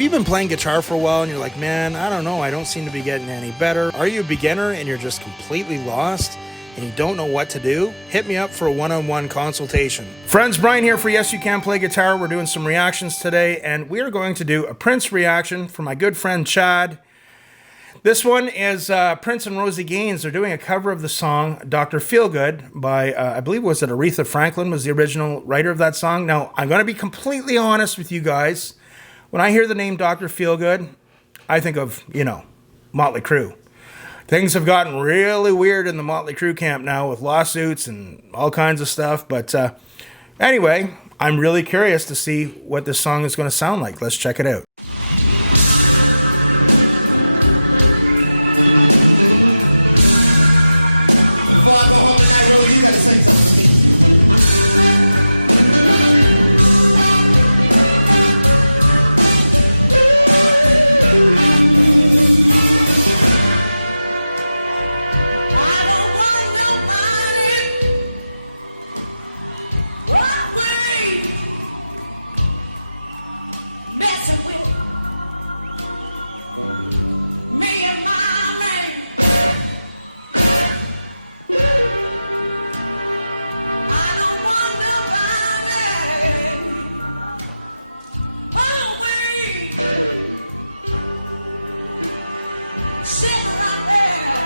Have you been playing guitar for a while and you're like, man, I don't know, I don't seem to be getting any better? Are you a beginner and you're just completely lost and you don't know what to do? Hit me up for a one-on-one consultation. Friends, Brian here for Yes You Can Play Guitar. We're doing some reactions today, and we are going to do a Prince reaction from my good friend Chad. This one is Prince and Rosie Gaines. They're doing a cover of the song Dr. Feelgood by, I believe, was it Aretha Franklin was the original writer of that song. Now, I'm going to be completely honest with you guys. When I hear the name Dr. Feelgood, I think of, Motley Crue. Things have gotten really weird in the Motley Crue camp now with lawsuits and all kinds of stuff. But anyway, I'm really curious to see what this song is going to sound like. Let's check it out. Before I go home tonight, Rose, you gotta sing something for me. I don't want nobody messing with me and my man. I don't want nobody always sitting right there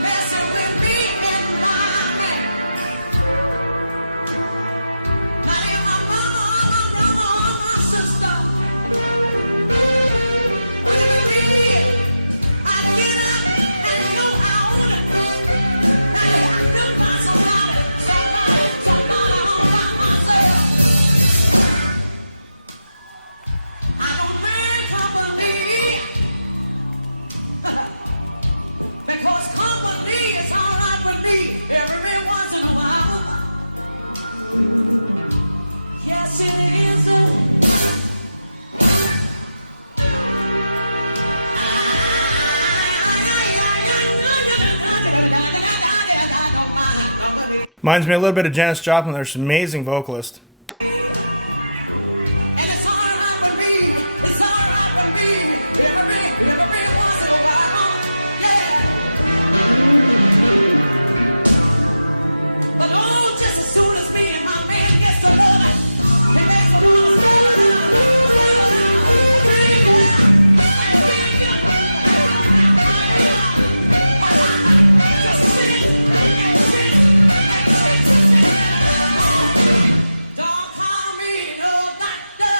messing with me and my man. Not even my mama or my brother or my sister. Would you believe I get up and go out? Hey, I could find somebody all by myself. I don't bring company because company is all right with me every once in a while. Yes, it is. Reminds me a little bit of Janis Joplin. There's an amazing vocalist. And it's all right with me. It's all right with me every once in a while. Yeah. But oh, just as soon as me and my man gets to love, it makes me want to stop. Don't call me no doctor.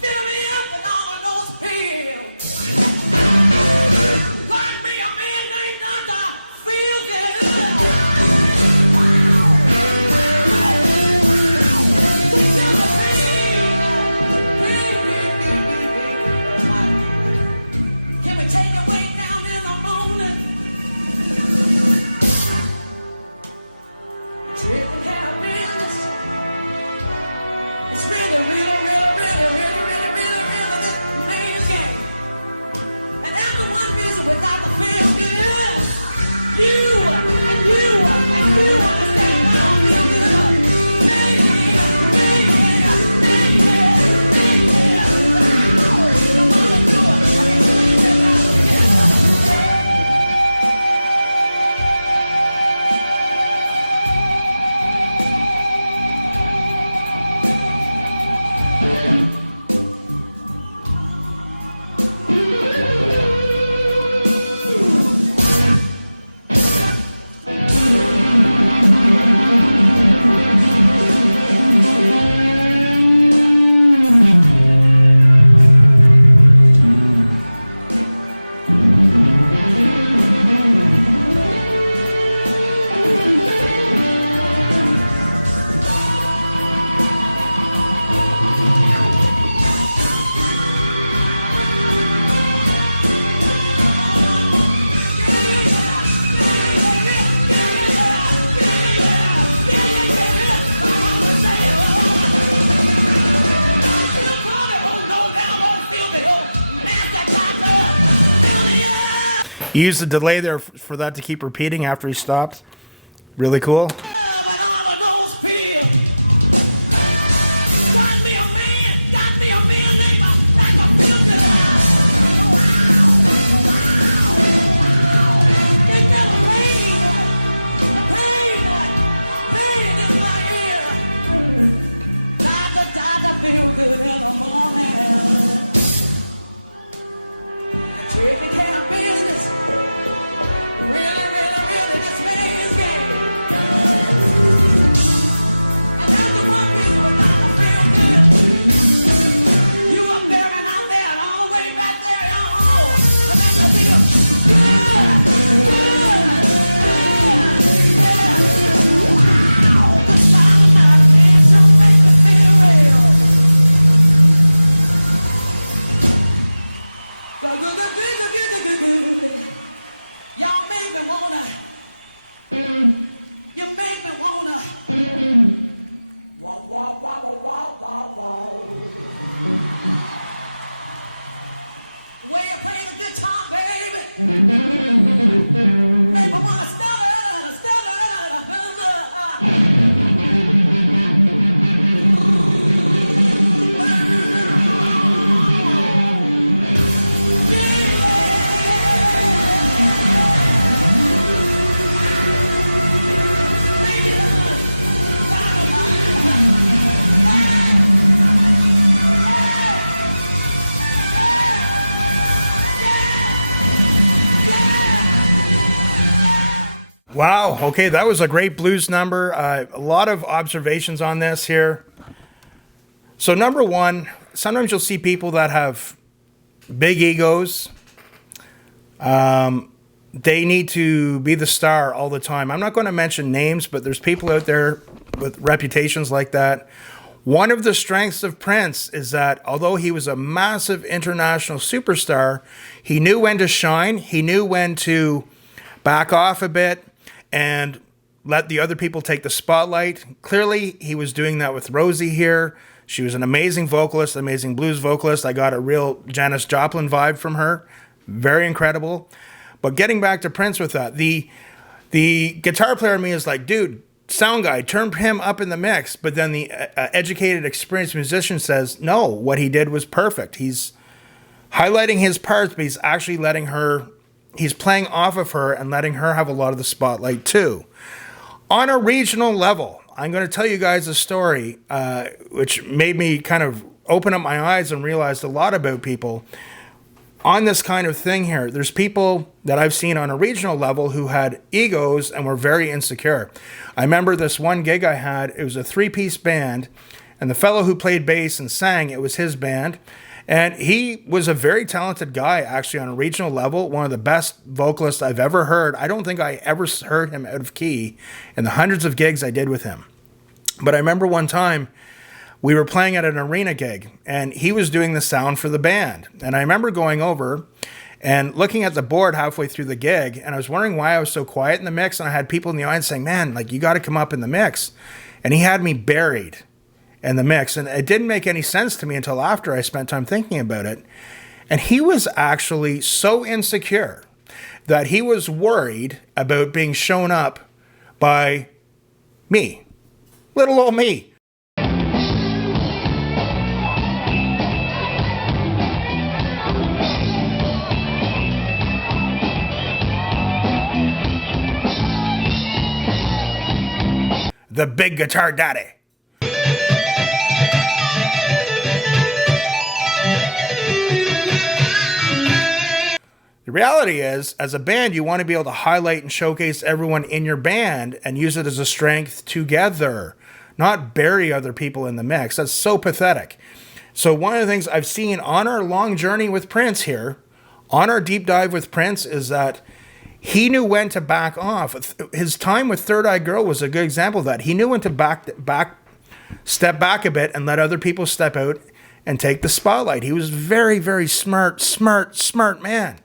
Fill me up with all of those pills. Got me a man named Dr. Feelgood. Can we take it way down in the morning? Taking care of business. It's really amazing. And everyone busy without the feel good. You and you and you understand I don't feel good. Come on and do it. He used a delay there for that to keep repeating after he stopped. Really cool. But all of those pills. Make me wanna stutter, stutter, stutter. Wow. Okay, that was a great blues number. A lot of observations on this here. So number one, sometimes you'll see people that have big egos. They need to be the star all the time. I'm not going to mention names, but there's people out there with reputations like that. One of the strengths of Prince is that although he was a massive international superstar, he knew when to shine. He knew when to back off a bit and let the other people take the spotlight. Clearly, he was doing that with Rosie here. She was an amazing vocalist, amazing blues vocalist. I got a real Janis Joplin vibe from her. Very incredible. But getting back to Prince with that, the guitar player in me is like, dude, sound guy, turn him up in the mix. But then the educated, experienced musician says, no, what he did was perfect. He's highlighting his parts, but he's actually letting her, he's playing off of her and letting her have a lot of the spotlight too. On a regional level, I'm going to tell you guys a story which made me kind of open up my eyes and realized a lot about people on this kind of thing here. There's people that I've seen on a regional level who had egos and were very insecure. I remember this one gig I had. It was a 3-piece band, and the fellow who played bass and sang, it was his band. And he was a very talented guy, actually, on a regional level, one of the best vocalists I've ever heard. I don't think I ever heard him out of key in the hundreds of gigs I did with him. But I remember one time we were playing at an arena gig, and he was doing the sound for the band. And I remember going over and looking at the board halfway through the gig, and I was wondering why I was so quiet in the mix, and I had people in the audience saying, man, like, you got to come up in the mix. And he had me buried in the mix, and it didn't make any sense to me until after I spent time thinking about it. And he was actually so insecure that he was worried about being shown up by me, little old me. The big guitar daddy. The reality is, as a band, you want to be able to highlight and showcase everyone in your band and use it as a strength together, not bury other people in the mix. That's so pathetic. So one of the things I've seen on our long journey with Prince here, on our deep dive with Prince, is that he knew when to back off. His time with Third Eye Girl was a good example of that. He knew when to step back a bit and let other people step out and take the spotlight. He was very, very smart man.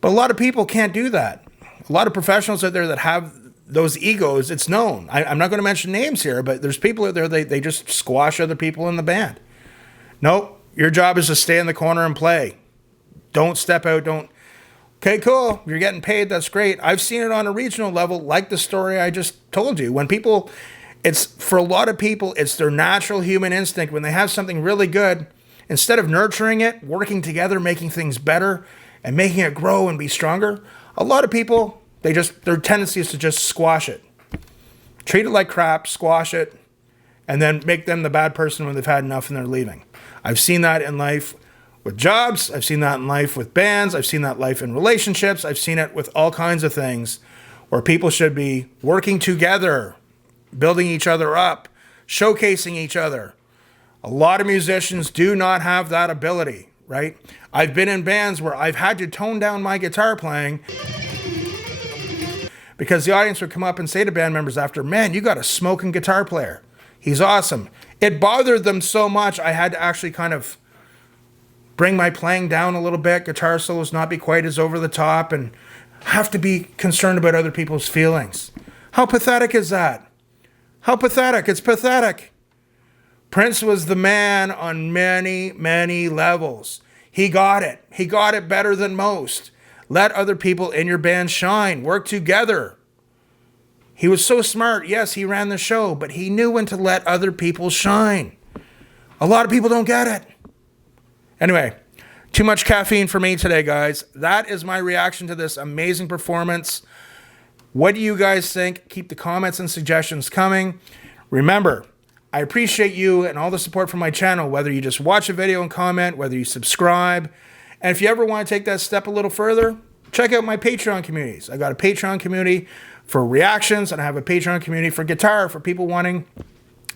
But a lot of people can't do that. A lot of professionals out there that have those egos, it's known. I'm not going to mention names here, but there's people out there, they just squash other people in the band. Nope, your job is to stay in the corner and play. Don't step out, okay, cool, you're getting paid, that's great. I've seen it on a regional level, like the story I just told you. When people, it's for a lot of people, it's their natural human instinct. When they have something really good, instead of nurturing it, working together, making things better, and making it grow and be stronger, a lot of people, their tendency is to just squash it. Treat it like crap, squash it, and then make them the bad person when they've had enough and they're leaving. I've seen that in life with jobs. I've seen that in life with bands. I've seen that life in relationships. I've seen it with all kinds of things where people should be working together, building each other up, showcasing each other. A lot of musicians do not have that ability, right? I've been in bands where I've had to tone down my guitar playing because the audience would come up and say to band members after, man, you got a smoking guitar player. He's awesome. It bothered them so much I had to actually kind of bring my playing down a little bit, guitar solos not be quite as over the top, and have to be concerned about other people's feelings. How pathetic is that? How pathetic. It's pathetic. Prince was the man on many, many levels. He got it. He got it better than most. Let other people in your band shine. Work together. He was so smart. Yes, he ran the show, but he knew when to let other people shine. A lot of people don't get it. Anyway, too much caffeine for me today, guys. That is my reaction to this amazing performance. What do you guys think? Keep the comments and suggestions coming. Remember, I appreciate you and all the support from my channel, whether you just watch a video and comment, whether you subscribe. And if you ever want to take that step a little further, check out my Patreon communities. I got a Patreon community for reactions, and I have a Patreon community for guitar, for people wanting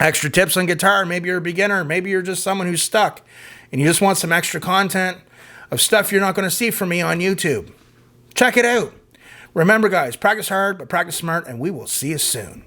extra tips on guitar. Maybe you're a beginner. Maybe you're just someone who's stuck and you just want some extra content of stuff you're not going to see from me on YouTube. Check it out. Remember, guys, practice hard, but practice smart, and we will see you soon.